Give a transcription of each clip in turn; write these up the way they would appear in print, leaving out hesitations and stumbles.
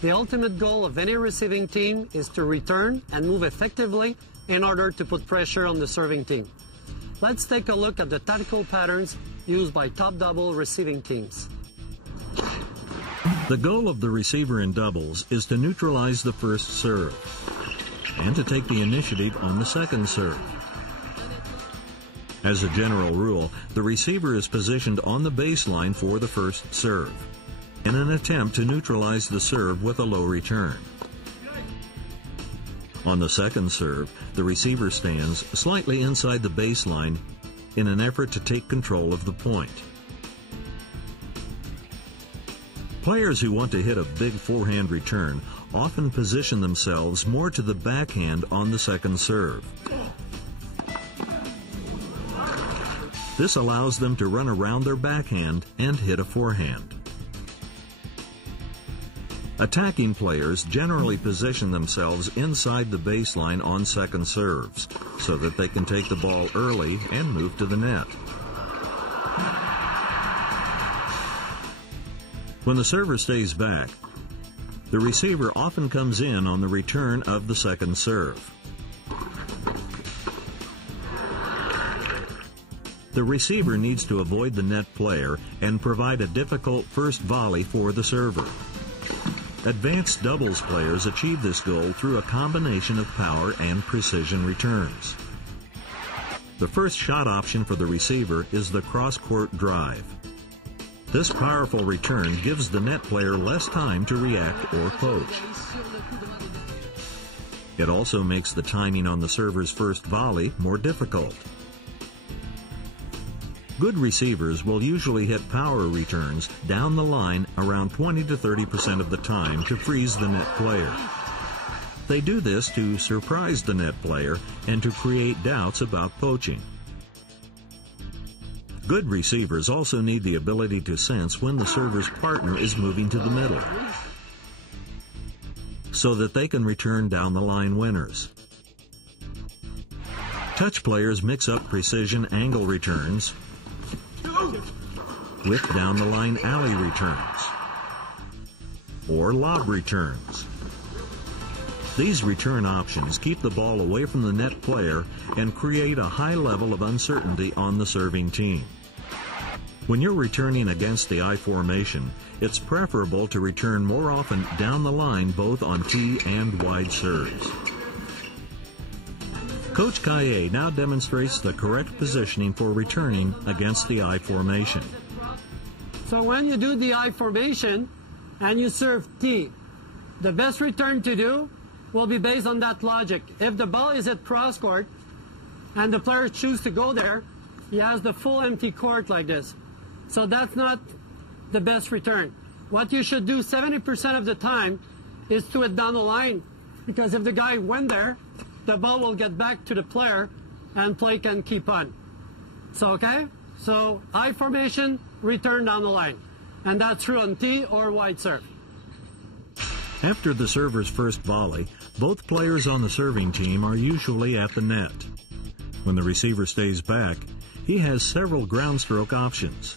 The ultimate goal of any receiving team is to return and move effectively in order to put pressure on the serving team. Let's take a look at the tactical patterns used by top double receiving teams. The goal of the receiver in doubles is to neutralize the first serve and to take the initiative on the second serve. As a general rule, the receiver is positioned on the baseline for the first serve in an attempt to neutralize the serve with a low return. On the second serve, the receiver stands slightly inside the baseline in an effort to take control of the point. Players who want to hit a big forehand return often position themselves more to the backhand on the second serve. This allows them to run around their backhand and hit a forehand. Attacking players generally position themselves inside the baseline on second serves so that they can take the ball early and move to the net. When the server stays back, the receiver often comes in on the return of the second serve. The receiver needs to avoid the net player and provide a difficult first volley for the server. Advanced doubles players achieve this goal through a combination of power and precision returns. The first shot option for the receiver is the cross-court drive. This powerful return gives the net player less time to react or poach. It also makes the timing on the server's first volley more difficult. Good receivers will usually hit power returns down the line around 20 to 30% of the time to freeze the net player. They do this to surprise the net player and to create doubts about poaching. Good receivers also need the ability to sense when the server's partner is moving to the middle, so that they can return down the line winners. Touch players mix up precision angle returns with down-the-line alley returns or lob returns. These return options keep the ball away from the net player and create a high level of uncertainty on the serving team. When you're returning against the I formation, it's preferable to return more often down the line both on tee and wide serves. Coach Cayer now demonstrates the correct positioning for returning against the I formation. So when you do the I formation and you serve tee, the best return to do will be based on that logic. If the ball is at cross court and the player chooses to go there, he has the full empty court like this. So that's not the best return. What you should do 70% of the time is to hit down the line, because if the guy went there, the ball will get back to the player and play can keep on. So, okay? So, I formation, return down the line. And that's true on tee or wide serve. After the server's first volley, both players on the serving team are usually at the net. When the receiver stays back, he has several ground stroke options.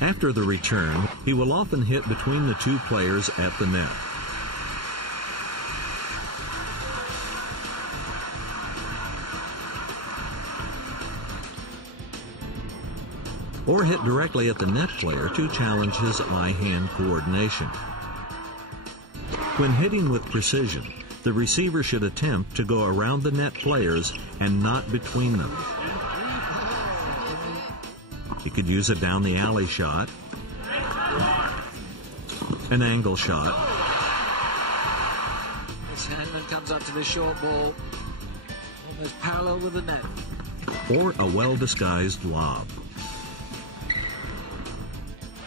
After the return, he will often hit between the two players at the net. Or hit directly at the net player to challenge his eye-hand coordination. When hitting with precision, the receiver should attempt to go around the net players and not between them. He could use a down the alley shot, an angle shot, this handman comes up to the short ball, almost parallel with the net, or a well-disguised lob.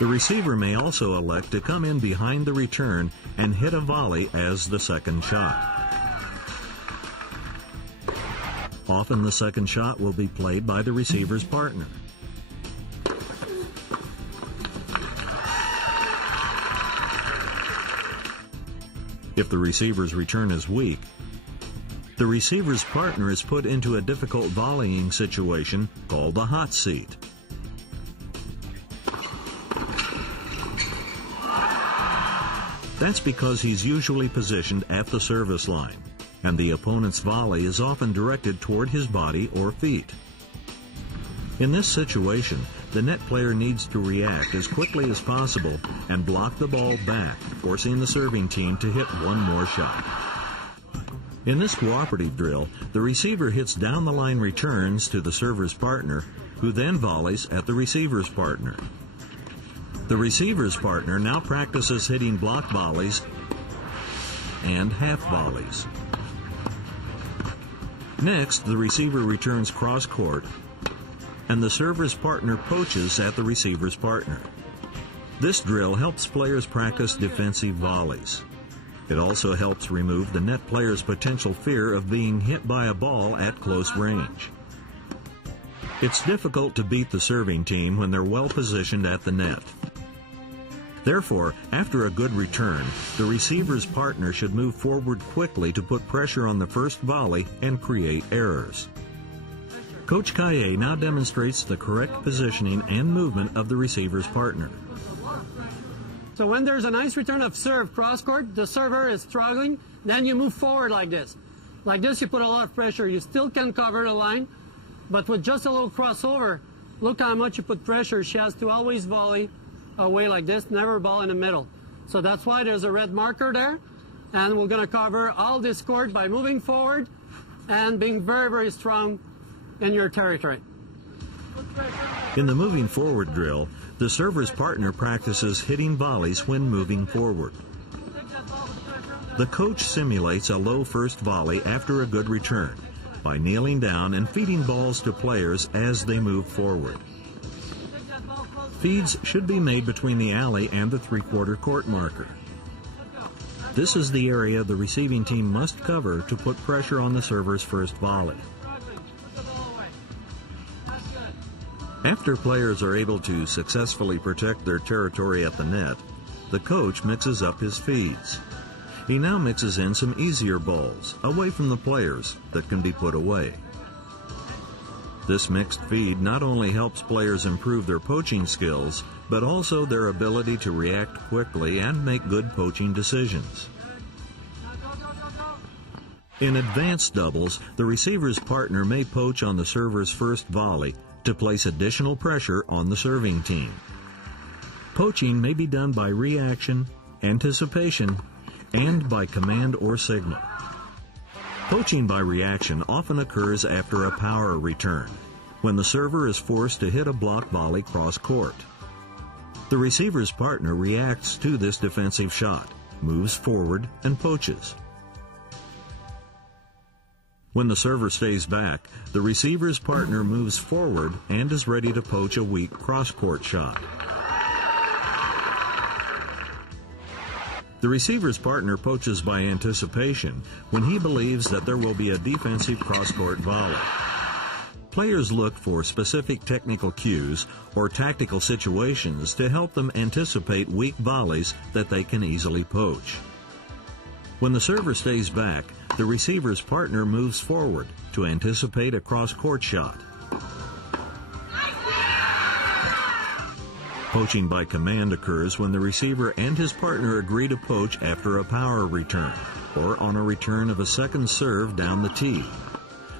The receiver may also elect to come in behind the return and hit a volley as the second shot. Often the second shot will be played by the receiver's partner. If the receiver's return is weak, the receiver's partner is put into a difficult volleying situation called the hot seat. That's because he's usually positioned at the service line, and the opponent's volley is often directed toward his body or feet. In this situation, the net player needs to react as quickly as possible and block the ball back, forcing the serving team to hit one more shot. In this cooperative drill, the receiver hits down-the-line returns to the server's partner, who then volleys at the receiver's partner. The receiver's partner now practices hitting block volleys and half volleys. Next, the receiver returns cross-court, and the server's partner poaches at the receiver's partner. This drill helps players practice defensive volleys. It also helps remove the net player's potential fear of being hit by a ball at close range. It's difficult to beat the serving team when they're well positioned at the net. Therefore, after a good return, the receiver's partner should move forward quickly to put pressure on the first volley and create errors. Coach Cayer now demonstrates the correct positioning and movement of the receiver's partner. So when there's a nice return of serve cross-court, the server is struggling, then you move forward like this. Like this, you put a lot of pressure. You still can cover the line, but with just a little crossover, look how much you put pressure. She has to always volley away like this, never ball in the middle. So that's why there's a red marker there, and we're going to cover all this court by moving forward and being very, very strong in your territory. In the moving forward drill, the server's partner practices hitting volleys when moving forward. The coach simulates a low first volley after a good return by kneeling down and feeding balls to players as they move forward. Feeds should be made between the alley and the three-quarter court marker. This is the area the receiving team must cover to put pressure on the server's first volley. After players are able to successfully protect their territory at the net, the coach mixes up his feeds. He now mixes in some easier balls, away from the players, that can be put away. This mixed feed not only helps players improve their poaching skills, but also their ability to react quickly and make good poaching decisions. In advanced doubles, the receiver's partner may poach on the server's first volley to place additional pressure on the serving team. Poaching may be done by reaction, anticipation, and by command or signal. Poaching by reaction often occurs after a power return, when the server is forced to hit a block volley cross-court. The receiver's partner reacts to this defensive shot, moves forward, and poaches. When the server stays back, the receiver's partner moves forward and is ready to poach a weak cross-court shot. The receiver's partner poaches by anticipation when he believes that there will be a defensive cross-court volley. Players look for specific technical cues or tactical situations to help them anticipate weak volleys that they can easily poach. When the server stays back, the receiver's partner moves forward to anticipate a cross-court shot. Poaching by command occurs when the receiver and his partner agree to poach after a power return or on a return of a second serve down the tee,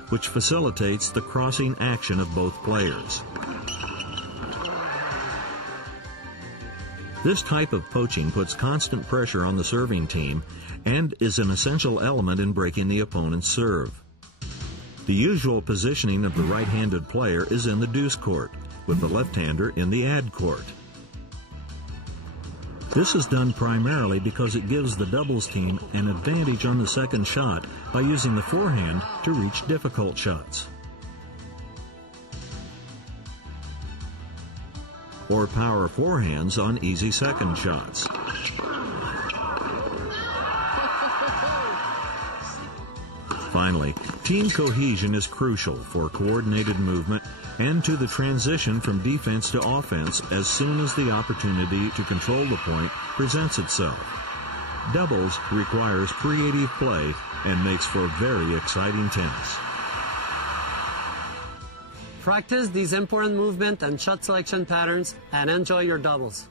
which facilitates the crossing action of both players. This type of poaching puts constant pressure on the serving team and is an essential element in breaking the opponent's serve. The usual positioning of the right-handed player is in the deuce court, with the left-hander in the ad court. This is done primarily because it gives the doubles team an advantage on the second shot by using the forehand to reach difficult shots, or power forehands on easy second shots. Finally, team cohesion is crucial for coordinated movement and to the transition from defense to offense as soon as the opportunity to control the point presents itself. Doubles requires creative play and makes for very exciting tennis. Practice these important movement and shot selection patterns and enjoy your doubles.